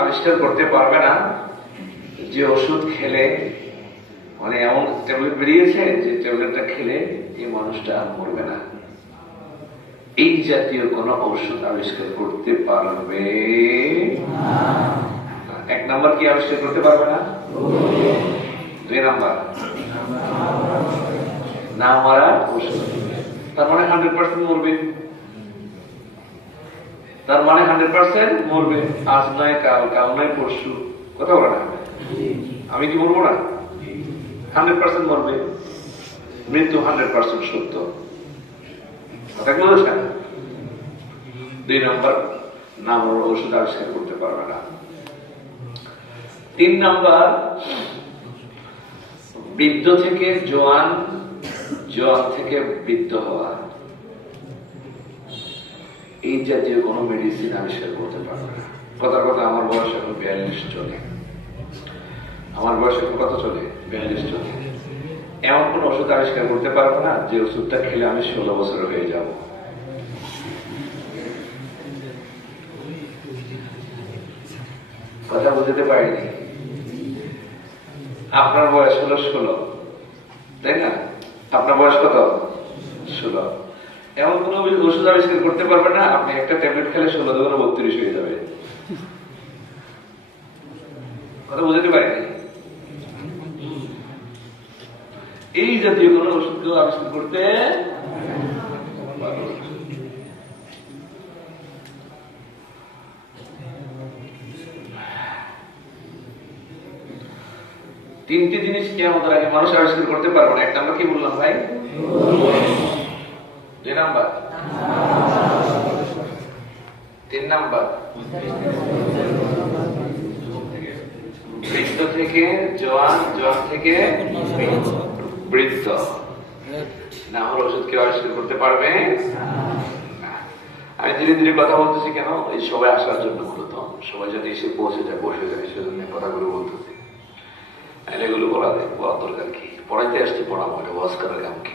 আবিষ্কার করতে পারবে না, যে ওষুধ খেলে মানে এমন ট্যাবলেট বেরিয়েছে যে ট্যাবলেটটা খেলে এই মানুষটা মরবে না। এই জাতীয় কোন ঔষধ আবিষ্কার করতে পারবে? এক নাম্বার কি আবিষ্কার করতে পারবে না? দুই নাম্বার। না মারা ওষুধ তার মানে হান্ড্রেড পার্সেন্ট মরবে। তার মানে হান্ড্রেড পার্সেন্ট মরবে। আজ নয়, কাল কাল নয়, পরশু। কথা বলে না? আমি কি মরবো না? হান্ড্রেড পার্সেন্ট মরবে। মৃত্যু হান্ড্রেড পার্সেন্ট সত্য। কথা দুই নম্বর নাম ওষুধ আবিষ্কার করতে পারবে না। তিন নাম্বার, বৃদ্ধ থেকে জোয়ান জোয়ান থেকে বৃদ্ধ হওয়া। এই জাতীয় কোনো মেডিসিন আবিষ্কার করতে পারবে না। কথার কথা, আমার বয়স এখন বিয়াল্লিশ চলে। আমার বয়স এখন কত চলে? বিয়াল্লিশ চলে। এমন কোন ওষুধ আবিষ্কার করতে পারব না যে ওষুধটা খেলে আমি ষোলো বছর হয়ে যাব। কথা বুঝতে পারিনি? আপনার বয়স হলো ষোলো। তাই না? আপনার বয়স কত? ষোলো। এমন কোন ওষুধ আবিষ্কার করতে পারবেন না, আপনি একটা ট্যাবলেট খেলে ষোলো দোকানে বত্রিশ হয়ে যাবে। কথা বুঝতে পারিনি এই জাতীয় কোন ওষুধ আবিষ্কার করতে তিনটি জিনিস কি আমাদের আগে মানুষ আবিষ্কার করতে পারব না? একটা আমরা কি বললাম ভাই? দুই নাম্বার। তিন নাম্বার। বৃদ্ধ থেকে জোয়ান জোয়ান থেকে বৃদ্ধ। না হলে ওষুধ কেউ আবিষ্কার করতে পারবে। আমি ধীরে ধীরে কথা বলতেছি কেন? এই সবাই আসার জন্য মূলত। সবাই যদি এসে পৌঁছে যায়, বসে যায়, সেজন্য কথাগুলো বলতেছি। এগুলো বলা বলার দরকার কি? পড়াইতে আসছি, পড়াবো ওয়াজ করার কি?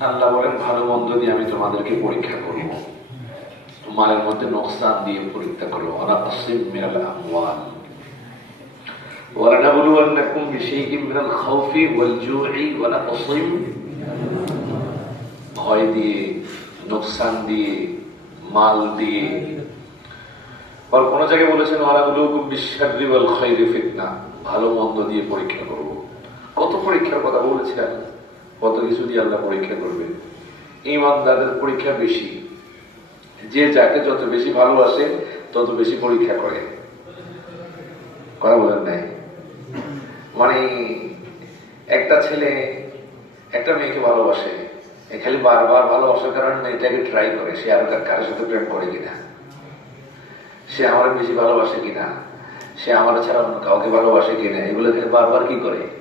আল্লাহ বলেন ভালো মন্দ দিয়ে আমি তোমাদেরকে পরীক্ষা করব মায়ের মধ্যে নোকসান দিয়ে পরীক্ষা করবো ওরা আসিম মিনাল আমওয়াল ولنبلونكم بشيء من الخوف والجوع ونقص ভয় দিয়ে নোকসান দিয়ে মাল দিয়ে আর কোন জায়গায় বলেছেন ওয়ালাগুলো বিশ্বাসী বল খৈরে ফিতনা ভালো মন্দ দিয়ে পরীক্ষা করব কত পরীক্ষার কথা বলেছেন কত কিছু দিয়ে আল্লাহ পরীক্ষা করবে। ইমানদারদের পরীক্ষা বেশি। যে যাকে যত বেশি ভালোবাসে, তত বেশি পরীক্ষা করে। কথা বলেন নাই? মানে একটা ছেলে একটা মেয়েকে ভালোবাসে। খালি বারবার ভালোবাসার কারণে মেয়েটাকে ট্রাই করে। সে আর কারোর সাথে প্রেম করে কিনা? সে আমার বেশি ভালোবাসে কিনা? সে আমার ছাড়া কাউকে ভালোবাসে কিনা? এগুলো বারবার কি করে?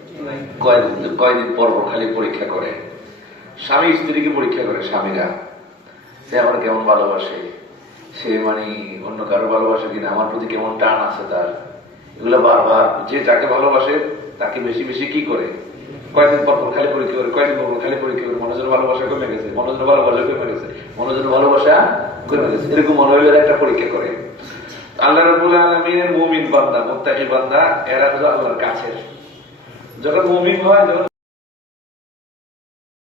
কয়েকদিন পর পর খালি পরীক্ষা করে। স্বামী স্ত্রীকে পরীক্ষা করে, স্বামীরা। সে আমার কেমন ভালোবাসে? সে মানে অন্য কারও ভালোবাসে কিনা? আমার প্রতি কেমন টান আছে তার? এগুলো বারবার যে যাকে ভালোবাসে, তাকে বেশি বেশি কি করে? কয়েকদিন পর খালি পরীক্ষা করে কয়েকদিন পর খালি পরীক্ষা করে মনোজের ভালোবাসা কমে গেছে মনোজের ভালোবাসা কমে গেছে মনোজের ভালোবাসা কমে গেছে। এরকম মনোযোগের একটা পরীক্ষা করে। আল্লাহ রবুল আলমিনের মুমিন বান্দা, মোত্তাকি বান্দা, এরা হলো আল্লাহর কাছের। যখন মুমিন হয় যখন